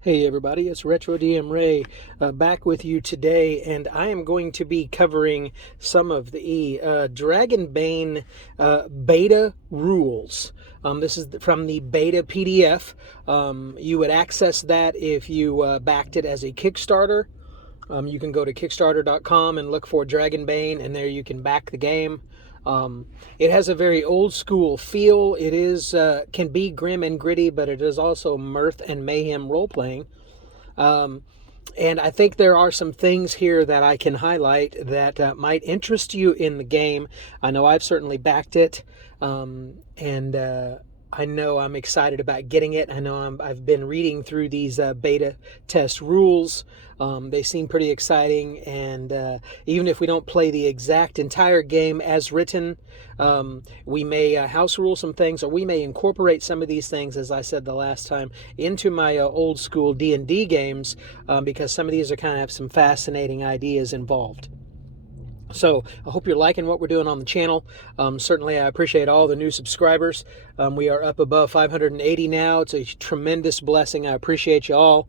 Hey everybody, it's Retro DM Ray back with you today, and I am going to be covering some of the Dragonbane beta rules. This is from the beta PDF. You would access that if you backed it as a Kickstarter. You can go to Kickstarter.com and look for Dragonbane, and there you can back the game. It has a very old school feel. It is can be grim and gritty, but it is also mirth and mayhem role playing. And I think there are some things here that I can highlight that might interest you in the game. I know I've certainly backed it, and I know I'm excited about getting it. I know I've been reading through these beta test rules. They seem pretty exciting, and even if we don't play the exact entire game as written, we may house rule some things, or we may incorporate some of these things, as I said the last time, into my old school D&D games, because some of these are kind of have some fascinating ideas involved. So I hope you're liking what we're doing on the channel. Certainly I appreciate all the new subscribers. We are up above 580 now. It's a tremendous blessing. I appreciate you all.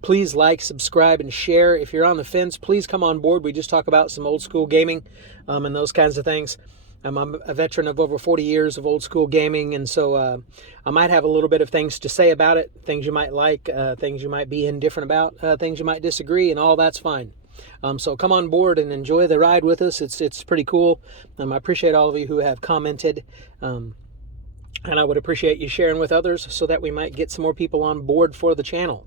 Please like, subscribe, and share. If you're on the fence, please come on board. We just talk about some old school gaming and those kinds of things. I'm a veteran of over 40 years of old school gaming, and so I might have a little bit of things to say about it, things you might like, things you might be indifferent about, things you might disagree, and all that's fine. So come on board and enjoy the ride with us. It's pretty cool. I appreciate all of you who have commented, and I would appreciate you sharing with others so that we might get some more people on board for the channel.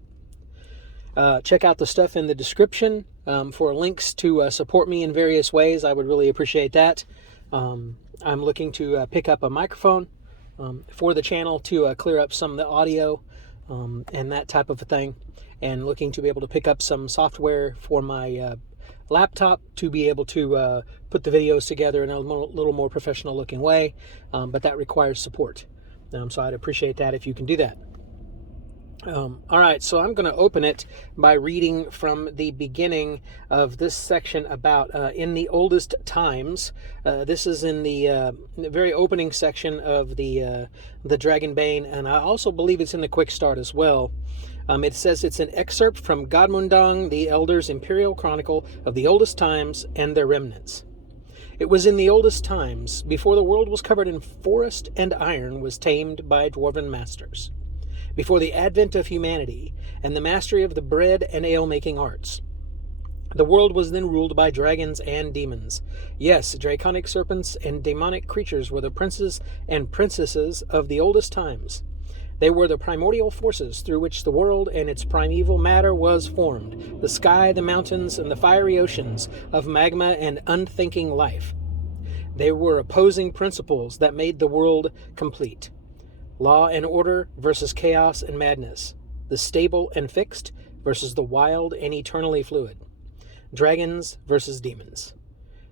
Check out the stuff in the description for links to support me in various ways. I would really appreciate that. I'm looking to pick up a microphone for the channel to clear up some of the audio and that type of a thing, and looking to be able to pick up some software for my laptop to be able to put the videos together in a little more professional looking way, but that requires support. So I'd appreciate that if you can do that. All right, so I'm going to open it by reading from the beginning of this section about in the oldest times. This is in the very opening section of the Dragonbane, and I also believe it's in the Quick Start as well. It says it's an excerpt from Godmundang the Elder's Imperial Chronicle of the Oldest Times and Their Remnants. It was in the oldest times, before the world was covered in forest and iron was tamed by dwarven masters, before the advent of humanity and the mastery of the bread and ale-making arts. The world was then ruled by dragons and demons. Yes, draconic serpents and demonic creatures were the princes and princesses of the oldest times. They were the primordial forces through which the world and its primeval matter was formed, the sky, the mountains, and the fiery oceans of magma and unthinking life. They were opposing principles that made the world complete. Law and order versus chaos and madness. The stable and fixed versus the wild and eternally fluid. Dragons versus demons.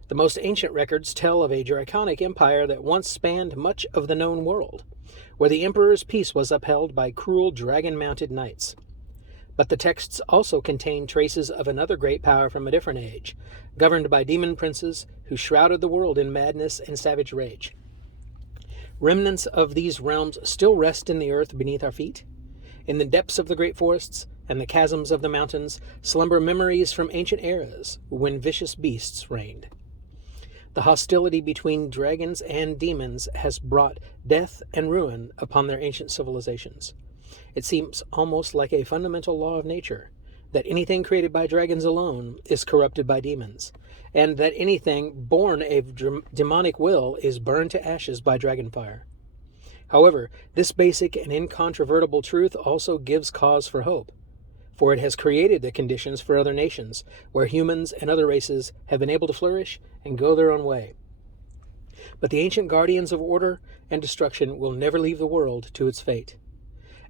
The most ancient records tell of a draconic empire that once spanned much of the known world, where the emperor's peace was upheld by cruel dragon-mounted knights. But the texts also contain traces of another great power from a different age, governed by demon princes who shrouded the world in madness and savage rage. Remnants of these realms still rest in the earth beneath our feet. In the depths of the great forests and the chasms of the mountains slumber memories from ancient eras when vicious beasts reigned. The hostility between dragons and demons has brought death and ruin upon their ancient civilizations. It seems almost like a fundamental law of nature that anything created by dragons alone is corrupted by demons, and that anything born of demonic will is burned to ashes by dragonfire. However, this basic and incontrovertible truth also gives cause for hope, for it has created the conditions for other nations where humans and other races have been able to flourish and go their own way. But the ancient guardians of order and destruction will never leave the world to its fate.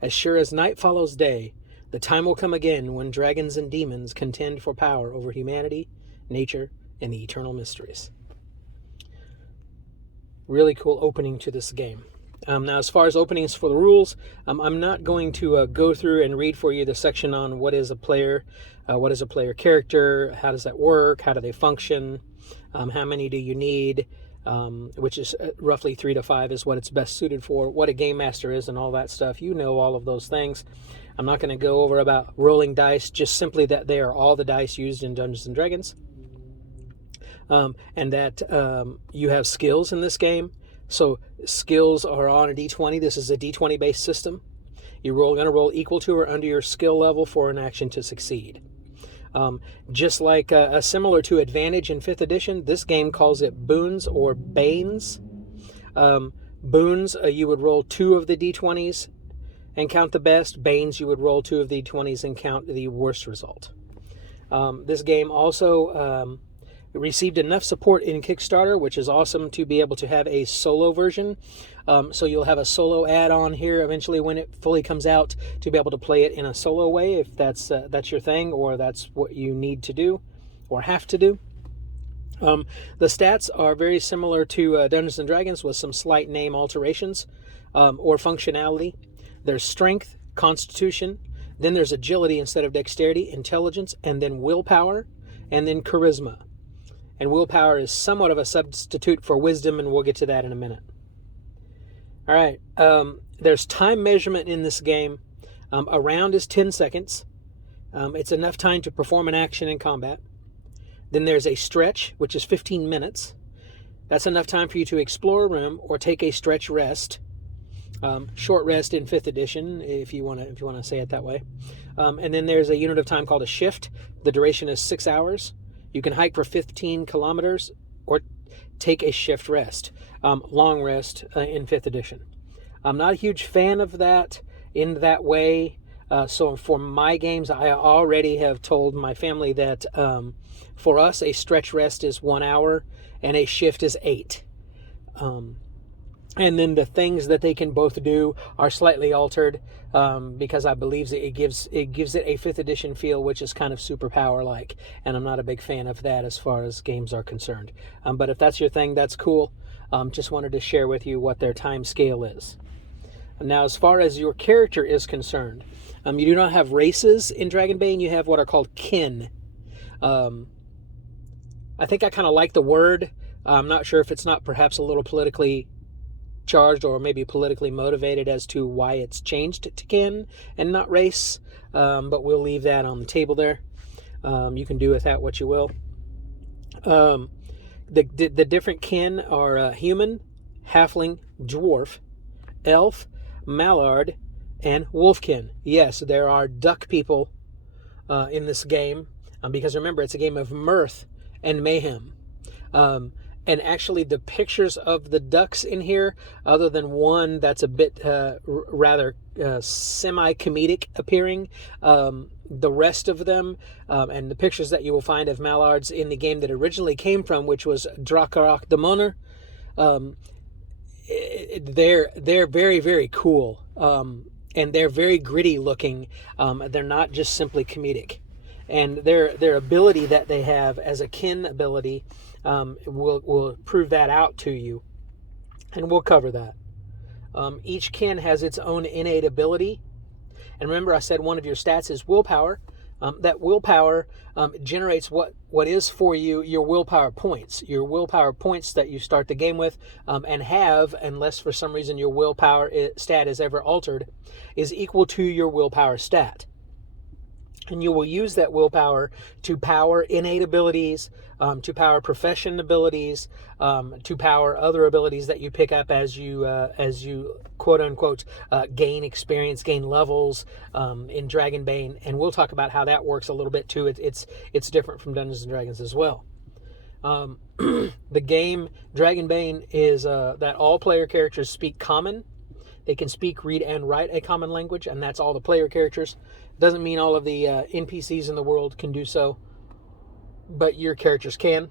As sure as night follows day, the time will come again when dragons and demons contend for power over humanity, nature, and the eternal mysteries. Really cool opening to this game. Now, as far as openings for the rules, I'm not going to go through and read for you the section on what is a player character, how does that work, how do they function, how many do you need, which is roughly 3 to 5 is what it's best suited for, what a game master is and all that stuff. You know all of those things. I'm not going to go over about rolling dice, just simply that they are all the dice used in Dungeons & Dragons. And that you have skills in this game. So skills are on a D20. This is a D20 based system. You're going to roll equal to or under your skill level for an action to succeed. Just like similar to Advantage in 5th edition, this game calls it boons or banes. Boons, you would roll 2 of the D20s and count the best. Banes, you would roll 2 of the D20s and count the worst result. This game also received enough support in Kickstarter, which is awesome, to be able to have a solo version. So you'll have a solo add-on here eventually when it fully comes out, to be able to play it in a solo way, if that's your thing, or that's what you need to do or have to do. The stats are very similar to Dungeons & Dragons, with some slight name alterations or functionality. There's strength, constitution, then there's agility instead of dexterity, intelligence, and then willpower, and then charisma. And willpower is somewhat of a substitute for wisdom, and we'll get to that in a minute. All right, there's time measurement in this game. A round is 10 seconds. It's enough time to perform an action in combat. Then there's a stretch, which is 15 minutes. That's enough time for you to explore a room or take a stretch rest. Short rest in 5th edition, if you want to say it that way. And then there's a unit of time called a shift. The duration is 6 hours. You can hike for 15 kilometers or take a shift rest, long rest in 5th edition. I'm not a huge fan of that in that way. So for my games, I already have told my family that for us, a stretch rest is 1 hour and a shift is 8. And then the things that they can both do are slightly altered because I believe it gives it a 5th edition feel, which is kind of superpower-like, and I'm not a big fan of that as far as games are concerned. But if that's your thing, that's cool. Just wanted to share with you what their time scale is. Now, as far as your character is concerned, you do not have races in Dragonbane. You have what are called kin. I think I kind of like the word. I'm not sure if it's not perhaps a little politically charged or maybe politically motivated as to why it's changed to kin and not race, but we'll leave that on the table there. You can do with that what you will. The different kin are human, halfling, dwarf, elf, mallard, and wolfkin. Yes, there are duck people in this game, because remember, it's a game of mirth and mayhem. And actually, the pictures of the ducks in here, other than one that's a bit rather semi-comedic appearing, the rest of them, and the pictures that you will find of mallards in the game that originally came from, which was Drakarok the Moner, they're very, very cool. And they're very gritty looking. They're not just simply comedic. And their ability that they have as a kin ability will prove that out to you, and we'll cover that. Each kin has its own innate ability, and remember I said one of your stats is willpower. That willpower generates what is for you your willpower points. Your willpower points that you start the game with and have, unless for some reason your willpower stat is ever altered, is equal to your willpower stat. And you will use that willpower to power innate abilities, to power profession abilities, to power other abilities that you pick up as you quote unquote gain experience, gain levels in Dragonbane. And we'll talk about how that works a little bit too. It's different from Dungeons and Dragons as well. The game Dragonbane is that all player characters speak common. They can speak, read, and write a common language, and that's all the player characters. Doesn't mean all of the NPCs in the world can do so, but your characters can.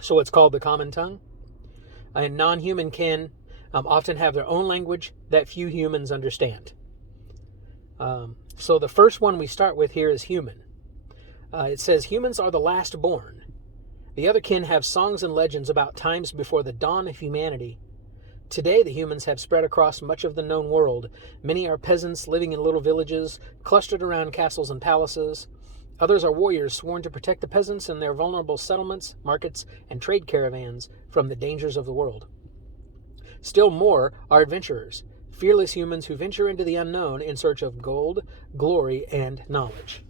So it's called the common tongue. And non-human kin often have their own language that few humans understand. So the first one we start with here is human. It says, humans are the last born. The other kin have songs and legends about times before the dawn of humanity. Today, the humans have spread across much of the known world. Many are peasants living in little villages, clustered around castles and palaces. Others are warriors sworn to protect the peasants in their vulnerable settlements, markets, and trade caravans from the dangers of the world. Still more are adventurers, fearless humans who venture into the unknown in search of gold, glory, and knowledge.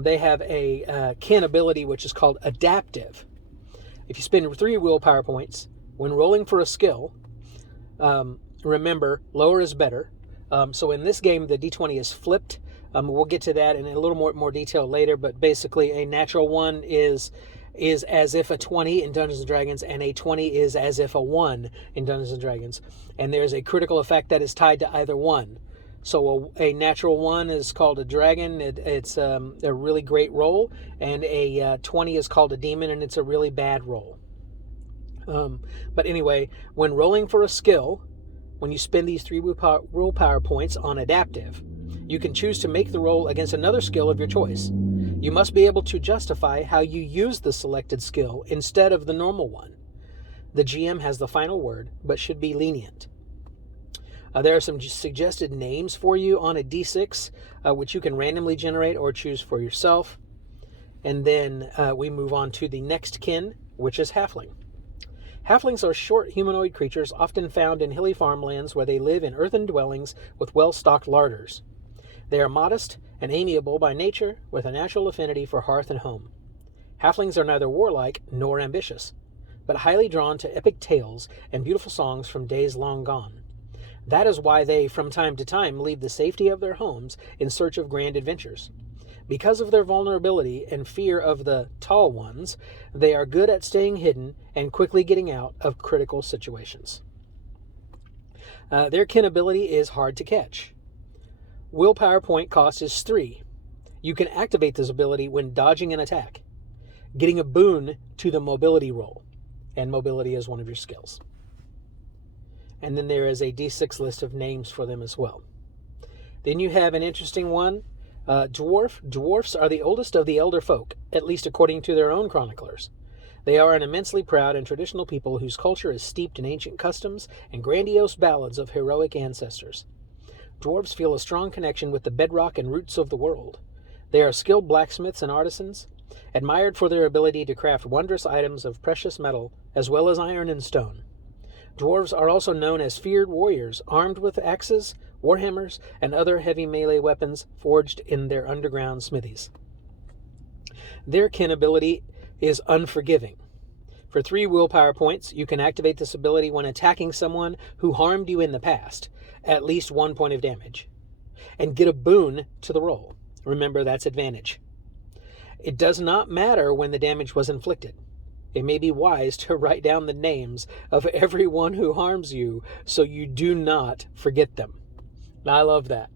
They have a kin ability which is called adaptive. If you spend 3 willpower points when rolling for a skill, remember, lower is better. So in this game, the d20 is flipped. We'll get to that in a little more detail later, but basically a natural 1 is as if a 20 in Dungeons & Dragons, and a 20 is as if a 1 in Dungeons & Dragons. And there's a critical effect that is tied to either one. So a natural 1 is called a dragon. It's a really great roll. And a 20 is called a demon, and it's a really bad roll. But anyway, when rolling for a skill, when you spend these 3 willpower points on adaptive, you can choose to make the roll against another skill of your choice. You must be able to justify how you use the selected skill instead of the normal one. The GM has the final word, but should be lenient. There are some suggested names for you on a D6, which you can randomly generate or choose for yourself. And then we move on to the next kin, which is halfling. Halflings are short humanoid creatures often found in hilly farmlands where they live in earthen dwellings with well-stocked larders. They are modest and amiable by nature, with a natural affinity for hearth and home. Halflings are neither warlike nor ambitious, but highly drawn to epic tales and beautiful songs from days long gone. That is why they, from time to time, leave the safety of their homes in search of grand adventures. Because of their vulnerability and fear of the tall ones, they are good at staying hidden and quickly getting out of critical situations. Their kin ability is hard to catch. Willpower point cost is 3. You can activate this ability when dodging an attack, getting a boon to the mobility roll, and mobility is one of your skills. And then there is a D6 list of names for them as well. Then you have an interesting one, dwarf. Dwarfs are the oldest of the elder folk, at least according to their own chroniclers. They are an immensely proud and traditional people whose culture is steeped in ancient customs and grandiose ballads of heroic ancestors. Dwarves feel a strong connection with the bedrock and roots of the world. They are skilled blacksmiths and artisans, admired for their ability to craft wondrous items of precious metal, as well as iron and stone. Dwarves are also known as feared warriors, armed with axes, warhammers, and other heavy melee weapons forged in their underground smithies. Their kin ability is unforgiving. For 3 willpower points, you can activate this ability when attacking someone who harmed you in the past, at least 1 point of damage, and get a boon to the roll. Remember, that's advantage. It does not matter when the damage was inflicted. It may be wise to write down the names of everyone who harms you so you do not forget them. I love that.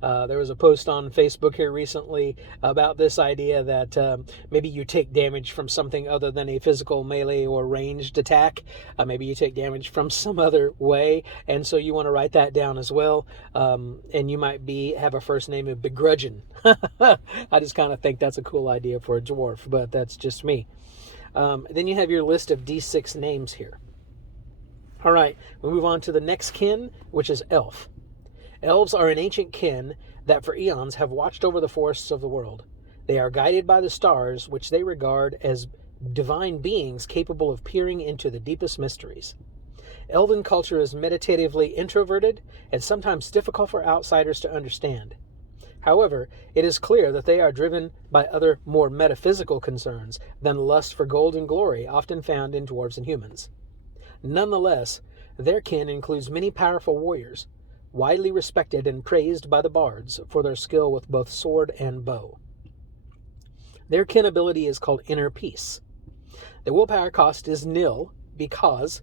There was a post on Facebook here recently about this idea that maybe you take damage from something other than a physical melee or ranged attack. Maybe you take damage from some other way, and so you want to write that down as well. And you might have a first name of Begrudgeon. I just kind of think that's a cool idea for a dwarf, but that's just me. Then you have your list of D6 names here. All right, we move on to the next kin, which is elf. Elves are an ancient kin that for eons have watched over the forests of the world. They are guided by the stars, which they regard as divine beings capable of peering into the deepest mysteries. Elven culture is meditatively introverted and sometimes difficult for outsiders to understand. However, it is clear that they are driven by other more metaphysical concerns than lust for gold and glory often found in dwarves and humans. Nonetheless, their kin includes many powerful warriors, widely respected and praised by the bards for their skill with both sword and bow. Their kin ability is called Inner Peace. The willpower cost is nil because,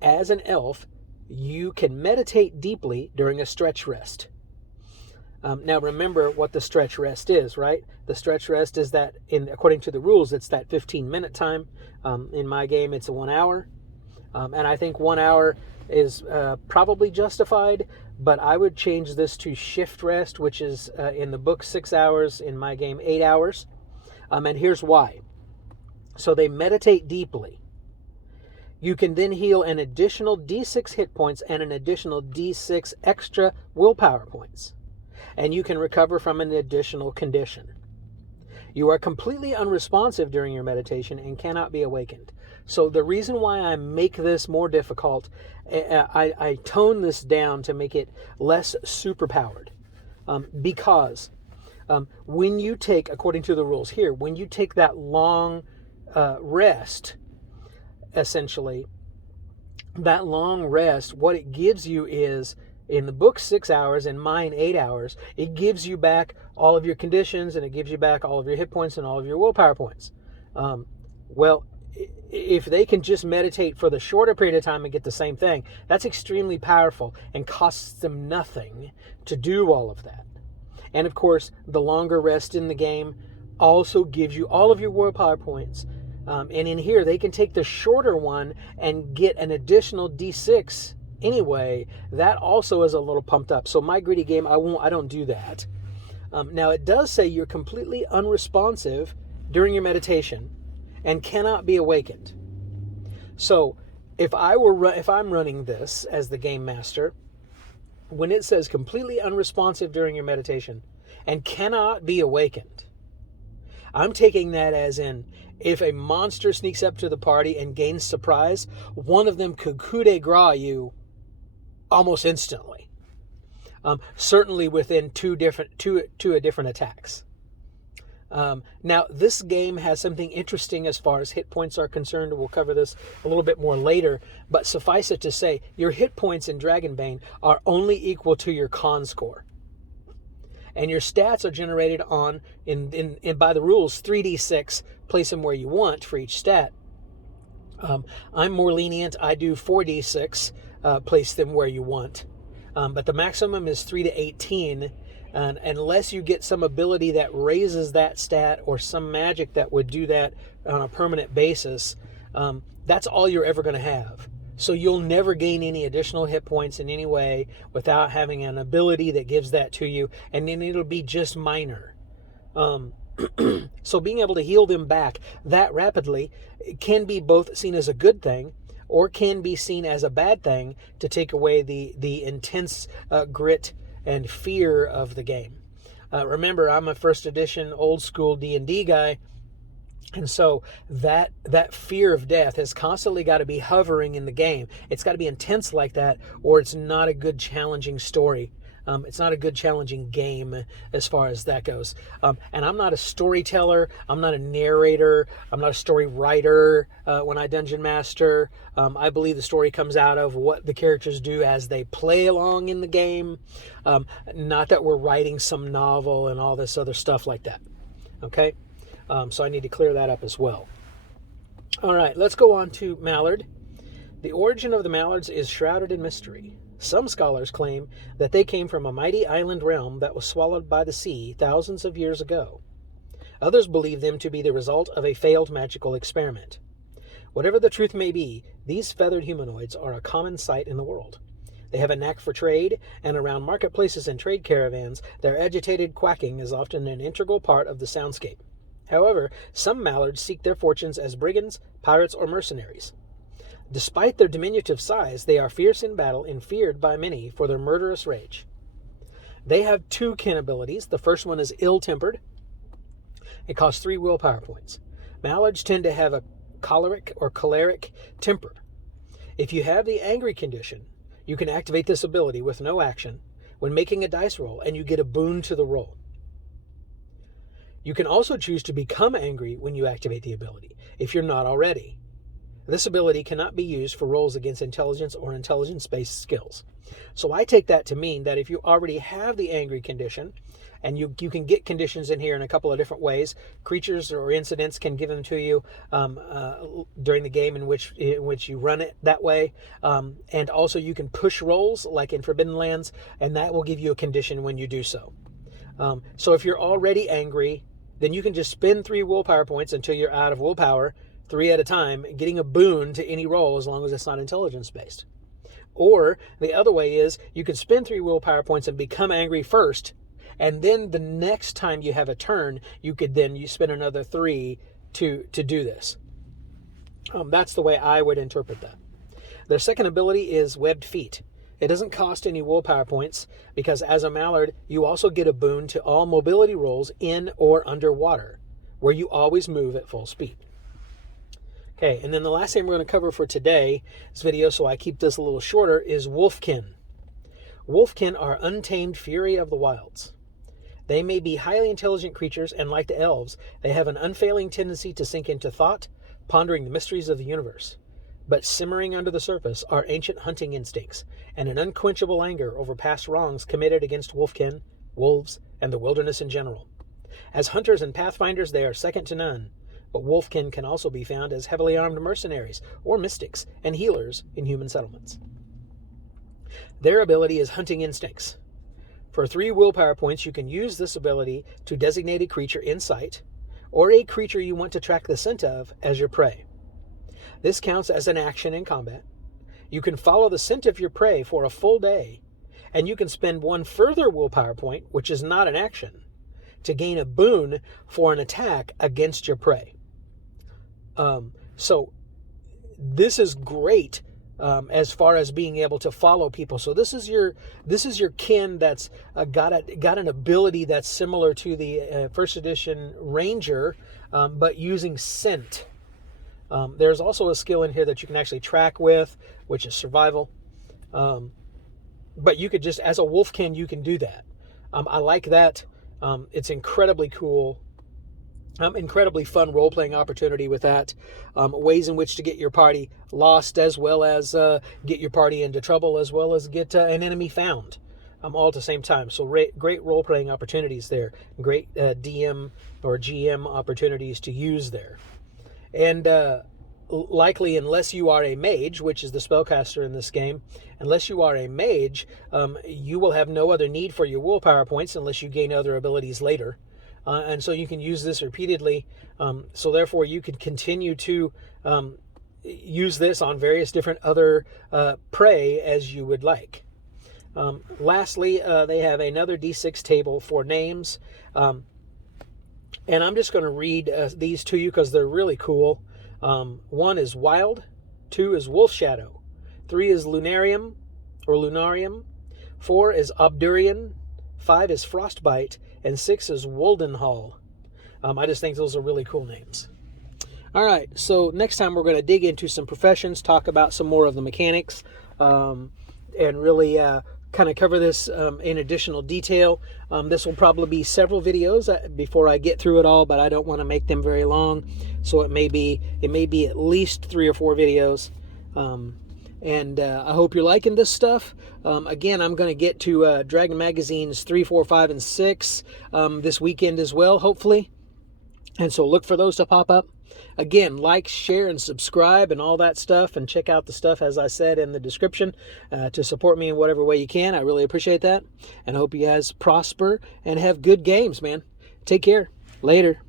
as an elf, you can meditate deeply during a stretch rest. Now remember what the stretch rest is, right? The stretch rest is that, according to the rules, it's that 15-minute time. In my game, it's 1 hour. And I think 1 hour is probably justified, but I would change this to shift rest, which is in the book 6 hours, in my game 8 hours. And here's why. So they meditate deeply. You can then heal an additional D6 hit points and an additional D6 extra willpower points. And you can recover from an additional condition. You are completely unresponsive during your meditation and cannot be awakened. So the reason why I make this more difficult, I tone this down to make it less superpowered. Because when you take, according to the rules here, when you take that long rest, essentially, that long rest, what it gives you is, in the book 6 hours, in mine 8 hours, it gives you back all of your conditions, and it gives you back all of your hit points and all of your willpower points. Well, if they can just meditate for the shorter period of time and get the same thing, that's extremely powerful and costs them nothing to do all of that. And of course, the longer rest in the game also gives you all of your willpower points. And in here, they can take the shorter one and get an additional D6 anyway. That also is a little pumped up. So my greedy game, I don't do that. Now it does say you're completely unresponsive during your meditation and cannot be awakened. So if I'm running this as the game master, when it says completely unresponsive during your meditation and cannot be awakened, I'm taking that as in, if a monster sneaks up to the party and gains surprise, one of them could coup de grace you almost instantly. Certainly within two different attacks. Now, this game has something interesting as far as hit points are concerned. We'll cover this a little bit more later, but suffice it to say, your hit points in Dragonbane are only equal to your con score. And your stats are generated on, by the rules, 3d6, place them where you want for each stat. I'm more lenient. I do 4d6, place them where you want. But the maximum is 3 to 18. And unless you get some ability that raises that stat or some magic that would do that on a permanent basis, that's all you're ever going to have. So you'll never gain any additional hit points in any way without having an ability that gives that to you, and then it'll be just minor. So being able to heal them back that rapidly can be both seen as a good thing or can be seen as a bad thing to take away the intense grit and fear of the game. Remember, I'm a first edition old school D&D guy, and so that fear of death has constantly got to be hovering in the game. It's got to be intense like that, or it's not a good challenging story. It's not a good challenging game as far as that goes. And I'm not a storyteller. I'm not a narrator. I'm not a story writer when I dungeon master. I believe the story comes out of what the characters do as they play along in the game. Not that we're writing some novel and all this other stuff like that. Okay? So I need to clear that up as well. All right, let's go on to Mallard. The origin of the Mallards is shrouded in mystery. Some scholars claim that they came from a mighty island realm that was swallowed by the sea thousands of years ago. Others believe them to be the result of a failed magical experiment. Whatever the truth may be, these feathered humanoids are a common sight in the world. They have a knack for trade, and around marketplaces and trade caravans, their agitated quacking is often an integral part of the soundscape. However, some mallards seek their fortunes as brigands, pirates, or mercenaries. Despite their diminutive size, they are fierce in battle and feared by many for their murderous rage. They have 2 kin abilities. The first one is ill-tempered. It costs 3 willpower points. Mallards tend to have a choleric temper. If you have the angry condition, you can activate this ability with no action when making a dice roll, and you get a boon to the roll. You can also choose to become angry when you activate the ability, if you're not already. This ability cannot be used for rolls against intelligence or intelligence-based skills. So I take that to mean that if you already have the angry condition, and you can get conditions in here in a couple of different ways. Creatures or incidents can give them to you during the game in which you run it that way. And also you can push rolls like in Forbidden Lands, and that will give you a condition when you do so. So if you're already angry, then you can just spend 3 willpower points until you're out of willpower, 3 at a time, getting a boon to any roll as long as it's not intelligence-based. Or the other way is you can spend 3 willpower points and become angry first, and then the next time you have a turn, you spend another 3 to do this. That's the way I would interpret that. Their second ability is Webbed Feet. It doesn't cost any willpower points because as a mallard, you also get a boon to all mobility rolls in or underwater. where you always move at full speed. Okay, and then the last thing we're going to cover for today's video, so I keep this a little shorter, is wolfkin. Wolfkin are untamed fury of the wilds. They may be highly intelligent creatures, and like the elves, they have an unfailing tendency to sink into thought, pondering the mysteries of the universe. But simmering under the surface are ancient hunting instincts, and an unquenchable anger over past wrongs committed against wolfkin, wolves, and the wilderness in general. As hunters and pathfinders, they are second to none, but wolfkin can also be found as heavily armed mercenaries, or mystics, and healers in human settlements. Their ability is hunting instincts. For 3 willpower points, you can use this ability to designate a creature in sight, or a creature you want to track the scent of, as your prey. This counts as an action in combat. You can follow the scent of your prey for a full day, and you can spend 1 further willpower point, which is not an action, to gain a boon for an attack against your prey. So this is great as far as being able to follow people. So this is your kin that's got an ability that's similar to the first edition Ranger, but using scent. There's also a skill in here that you can actually track with, which is survival. But you could just, as a wolfkin, you can do that. I like that. It's incredibly cool. Incredibly fun role-playing opportunity with that. Ways in which to get your party lost, as well as get your party into trouble, as well as get an enemy found, all at the same time. So great role-playing opportunities there. Great DM or GM opportunities to use there. And likely, unless you are a mage, which is the spellcaster in this game, unless you are a mage, you will have no other need for your willpower points unless you gain other abilities later. And so you can use this repeatedly. So therefore, you can continue to use this on various different other prey as you would like. Lastly, they have another D6 table for names. And I'm just going to read these to you because they're really cool. 1 is Wild, 2 is Wolf Shadow, 3 is Lunarium or Lunarium, 4 is Obdurian, 5 is Frostbite, and 6 is Woldenhall. I just think those are really cool names. All right, so next time we're going to dig into some professions, talk about some more of the mechanics, and really kind of cover this in additional detail. This will probably be several videos before I get through it all, but I don't want to make them very long, so it may be at least 3 or 4 videos. And I hope you're liking this stuff. Again, I'm going to get to Dragon Magazines 3, 4, 5, and 6 this weekend as well, hopefully. And so look for those to pop up. Again, like, share, and subscribe and all that stuff. And check out the stuff, as I said, in the description to support me in whatever way you can. I really appreciate that. And I hope you guys prosper and have good games, man. Take care. Later.